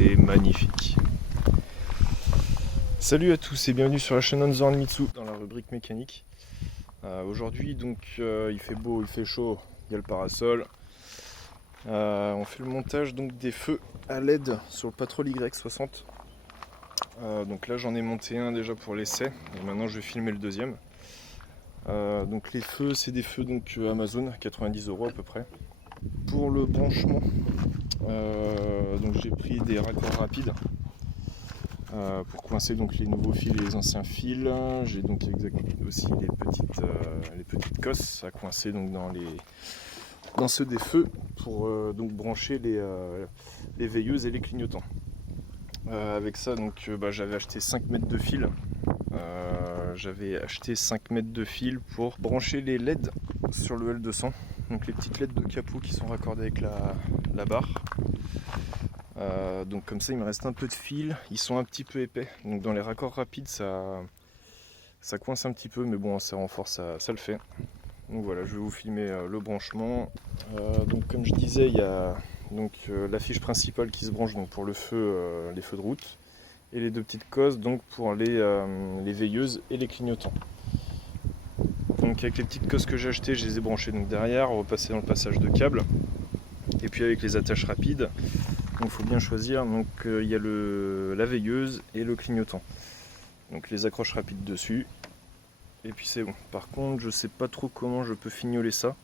c'est magnifique. Salut à tous et bienvenue sur la chaîne Hanzo Mitsu dans la rubrique mécanique. Aujourd'hui donc il fait beau, il fait chaud, il y a le parasol. On fait le montage donc des feux à LED sur le Patrol Y60. Donc là j'en ai monté un déjà pour l'essai et maintenant je vais filmer le deuxième. Donc les feux c'est des feux donc Amazon, 90 € à peu près. Pour le branchement, donc j'ai pris des raccords rapides pour coincer donc les nouveaux fils et les anciens fils. J'ai donc aussi les petites cosses à coincer donc dans ceux des feux pour donc brancher les veilleuses et les clignotants. Avec ça donc j'avais acheté 5 mètres de fil. J'avais acheté 5 mètres de fil pour brancher les LED sur le L200, donc les petites LED de capot qui sont raccordées avec la barre. Donc comme ça il me reste un peu de fil, ils sont un petit peu épais, donc dans les raccords rapides ça coince un petit peu, mais bon ça renforce, ça le fait. Donc voilà, je vais vous filmer le branchement. Donc comme je disais, il y a donc la fiche principale qui se branche donc pour le feu, les feux de route, et les deux petites cosses donc pour les veilleuses et les clignotants. Donc avec les petites cosses que j'ai achetées, je les ai branchées donc derrière, repasser dans le passage de câble, et puis avec les attaches rapides. Donc il faut bien choisir, donc il y a la veilleuse et le clignotant. Donc les accroches rapides dessus, et puis c'est bon. Par contre je sais pas trop comment je peux fignoler ça.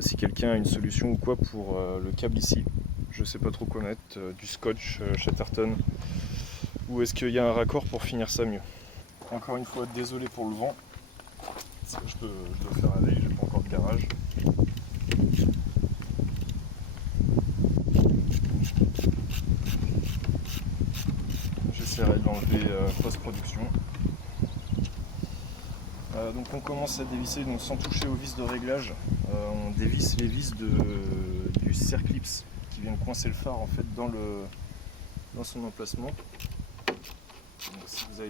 Si quelqu'un a une solution ou quoi pour le câble ici, je sais pas trop quoi mettre, du scotch, Chatterton, ou est-ce qu'il y a un raccord pour finir ça mieux. Encore une fois désolé pour le vent, je dois faire avec, j'ai pas encore de garage. J'essaierai de l'enlever post-production. Donc on commence à dévisser donc sans toucher aux vis de réglage. On dévisse les vis du Circlips qui viennent coincer le phare en fait dans son emplacement. Donc si vous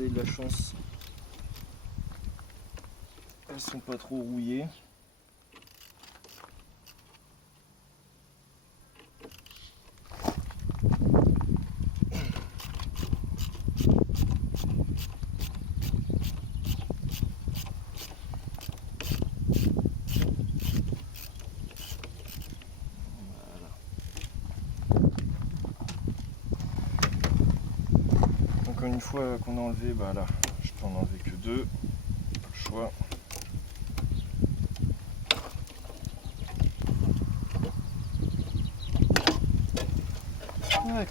avez de la chance, elles sont pas trop rouillées. Une fois qu'on a enlevé, là, je peux en enlever que deux, pas le choix. Ouais.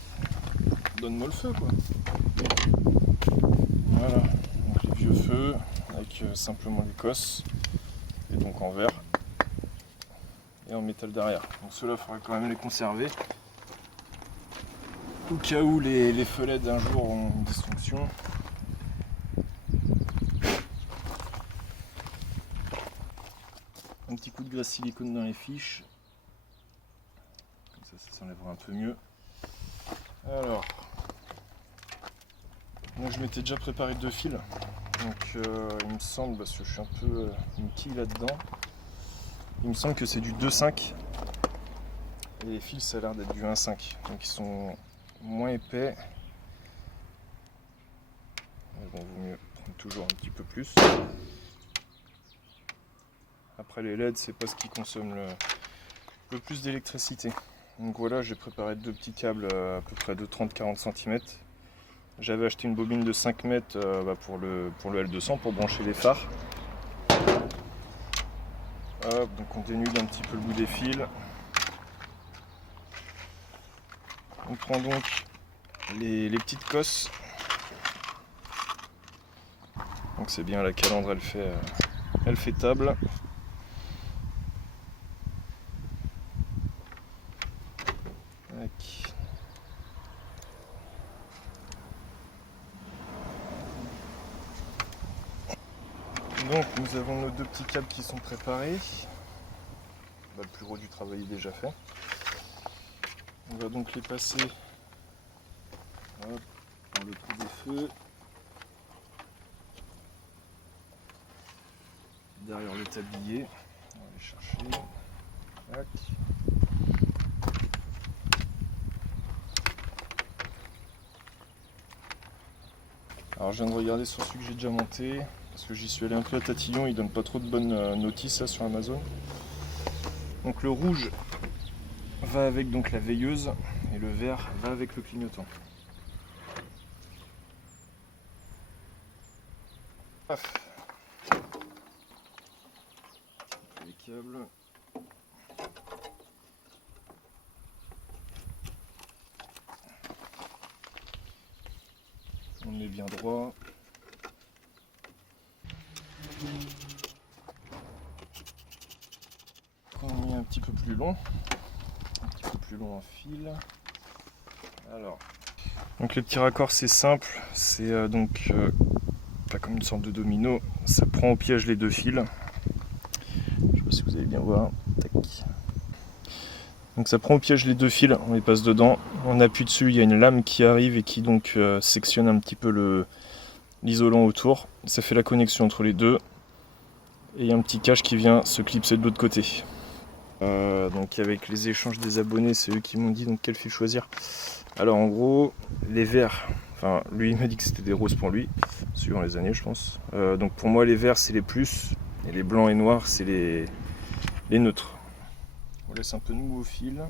Donne-moi le feu quoi. Voilà, donc les vieux feux avec simplement les cosses, et donc en verre et en métal derrière. Donc ceux-là, il faudra quand même les conserver. Au cas où les feux LED un jour ont une dysfonction. Un petit coup de graisse silicone dans les fiches. Comme ça s'enlèvera un peu mieux. Alors, moi je m'étais déjà préparé 2 fils. Donc il me semble, parce que je suis un peu une quille là-dedans, il me semble que c'est du 2,5. Et les fils ça a l'air d'être du 1,5. Donc ils sont moins épais. Mais bon, vaut mieux prendre toujours un petit peu plus. Après les LED, c'est pas ce qui consomme le plus d'électricité. Donc voilà, j'ai préparé 2 petits câbles à peu près de 30-40 cm. J'avais acheté une bobine de 5 mètres pour le L200 pour brancher les phares. Hop, donc on dénude un petit peu le bout des fils. On prend donc les petites cosses. Donc c'est bien, la calandre elle fait table. Tac. Donc nous avons nos 2 petits câbles qui sont préparés. Le plus gros du travail est déjà fait. On va donc les passer dans le trou des feux. Derrière le tablier. On va aller chercher. Tac. Alors je viens de regarder sur celui que j'ai déjà monté, parce que j'y suis allé un peu à tatillon, il donne pas trop de bonnes notices là, sur Amazon. Donc le rouge va avec donc la veilleuse et le vert va avec le clignotant. Paf. Les câbles. On est bien droit. On est un petit peu plus long. En fil. Alors. Donc les petits raccords c'est simple. C'est pas comme une sorte de domino. Ça prend au piège les deux fils. Je sais pas si vous allez bien voir. Tac. Donc ça prend au piège les deux fils, on les passe dedans, on appuie dessus, il y a une lame qui arrive et qui donc sectionne un petit peu l'isolant autour. Ça fait la connexion entre les deux. Et il y a un petit cache qui vient se clipser de l'autre côté. Donc avec les échanges des abonnés, c'est eux qui m'ont dit donc quel fil choisir. Alors en gros, les verts, enfin lui il m'a dit que c'était des roses pour lui, suivant les années je pense. Donc pour moi les verts c'est les plus, et les blancs et noirs c'est les neutres. On laisse un peu de mou au fil.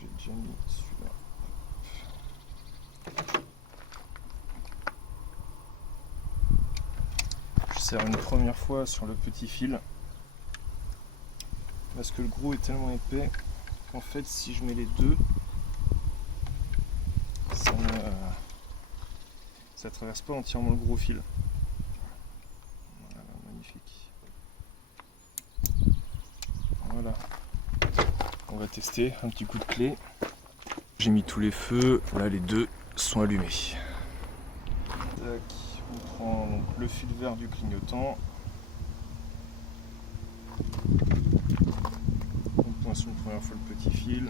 J'ai déjà mis celui-là. Je serre une première fois sur le petit fil. Parce que le gros est tellement épais qu'en fait si je mets les deux, ça traverse pas entièrement le gros fil. Voilà, magnifique. Voilà. On va tester un petit coup de clé. J'ai mis tous les feux, là les deux sont allumés. Tac, on prend donc le fil vert du clignotant. On pointe une première fois le petit fil.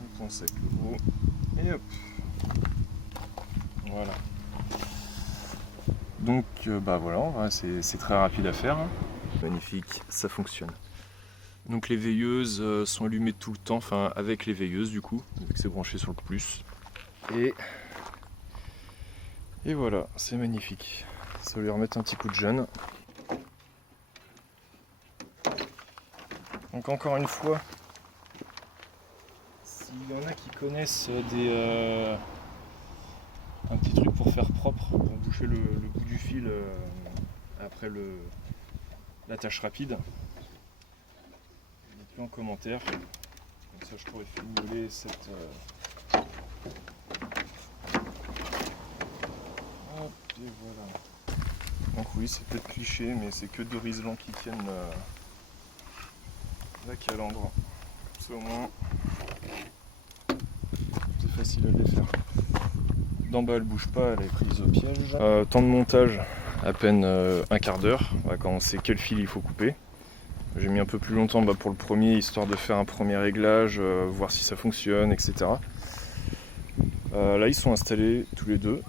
On pense avec le gros. Et hop. Voilà. Donc voilà, c'est très rapide à faire. Magnifique, ça fonctionne. Donc les veilleuses sont allumées tout le temps, enfin avec les veilleuses du coup, vu que c'est branché sur le plus. Et voilà, c'est magnifique. Ça va lui remettre un petit coup de jeune. Donc encore une fois, s'il y en a qui connaissent un petit truc pour faire propre, pour boucher le bout du fil après l'attache rapide, dites-le en commentaire, comme ça je pourrais filmer cette... Hop, et voilà. Donc oui, c'est peut-être cliché, mais c'est que deux riselants qui tiennent la calandre. Comme ça au moins, c'est facile à les faire. D'en bas elle bouge pas, elle est prise au piège. Temps de montage, à peine un quart d'heure, quand on sait quel fil il faut couper. J'ai mis un peu plus longtemps pour le premier, histoire de faire un premier réglage, voir si ça fonctionne, etc. Là ils sont installés tous les deux,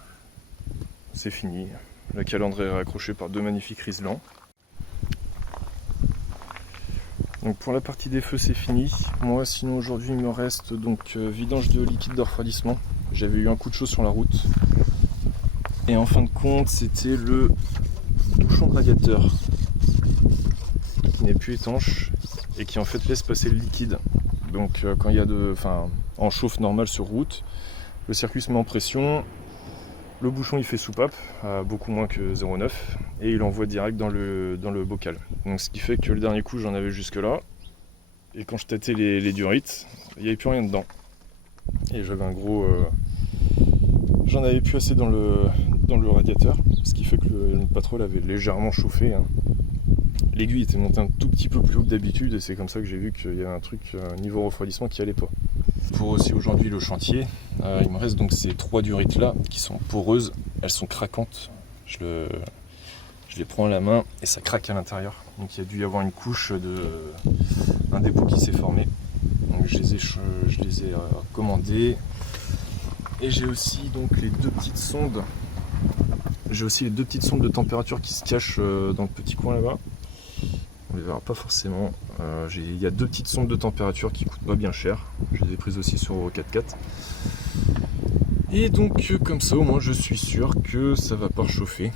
c'est fini. La calandre est raccrochée par deux magnifiques riselants. Donc pour la partie des feux c'est fini. Moi sinon aujourd'hui il me reste donc vidange de liquide de refroidissement. J'avais eu un coup de chaud sur la route. Et en fin de compte c'était le bouchon de radiateur qui n'est plus étanche et qui en fait laisse passer le liquide. Donc quand il y a en chauffe normale sur route, le circuit se met en pression, le bouchon il fait soupape à beaucoup moins que 0,9 et il envoie direct dans le bocal. Donc ce qui fait que le dernier coup j'en avais jusque là et quand je tâtais les durites, il n'y avait plus rien dedans. Et j'avais un gros... j'en avais plus assez dans le radiateur, ce qui fait que le pétrole avait légèrement chauffé. L'aiguille était montée un tout petit peu plus haut que d'habitude et c'est comme ça que j'ai vu qu'il y avait un truc niveau refroidissement qui allait pas. Pour aussi aujourd'hui le chantier, il me reste donc ces 3 durites là qui sont poreuses, elles sont craquantes. Je les prends à la main et ça craque à l'intérieur. Donc il y a dû y avoir une couche un dépôt qui s'est formé. Donc je les ai commandés. Et j'ai aussi donc les deux petites sondes. J'ai aussi les deux petites sondes de température qui se cachent dans le petit coin là-bas. On les verra pas forcément. Il y a deux petites sondes de température qui coûtent pas bien cher. Je les ai prises aussi sur Euro 4x4. Et donc comme ça au moins je suis sûr que ça va pas réchauffer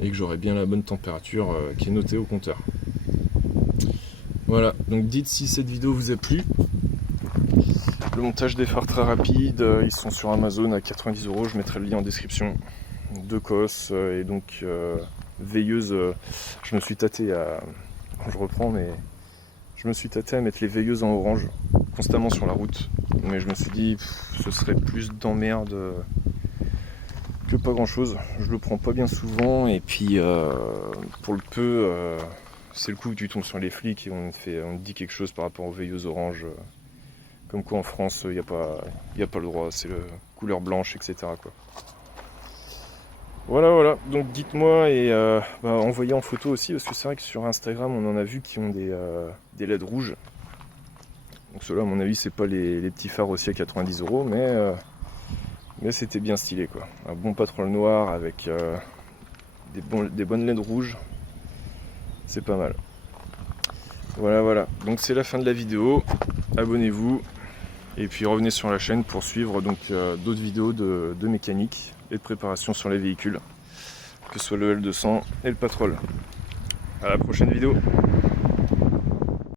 et que j'aurai bien la bonne température qui est notée au compteur. Voilà, donc dites si cette vidéo vous a plu. Le montage des phares très rapide, ils sont sur Amazon à 90 €, je mettrai le lien en description. Deux cosses et donc veilleuse, je me suis tâté à... Je reprends mais je me suis tâté à mettre les veilleuses en orange constamment sur la route. Mais je me suis dit ce serait plus d'emmerde que pas grand chose. Je le prends pas bien souvent et puis pour le peu c'est le coup que tu tombes sur les flics et on te dit quelque chose par rapport aux veilleuses oranges. Comme quoi en France il n'y a pas le droit, c'est la couleur blanche, etc. quoi. Voilà, donc dites-moi et envoyez en photo aussi, parce que c'est vrai que sur Instagram on en a vu qui ont des LED rouges. Donc ceux-là à mon avis c'est pas les petits phares aussi à 90 €, mais c'était bien stylé quoi. Un bon pétrole noir avec des bonnes LED rouges, c'est pas mal. Voilà, donc c'est la fin de la vidéo, abonnez-vous et puis revenez sur la chaîne pour suivre donc d'autres vidéos de mécanique et de préparation sur les véhicules, que ce soit le L200 et le Patrol. À la prochaine vidéo.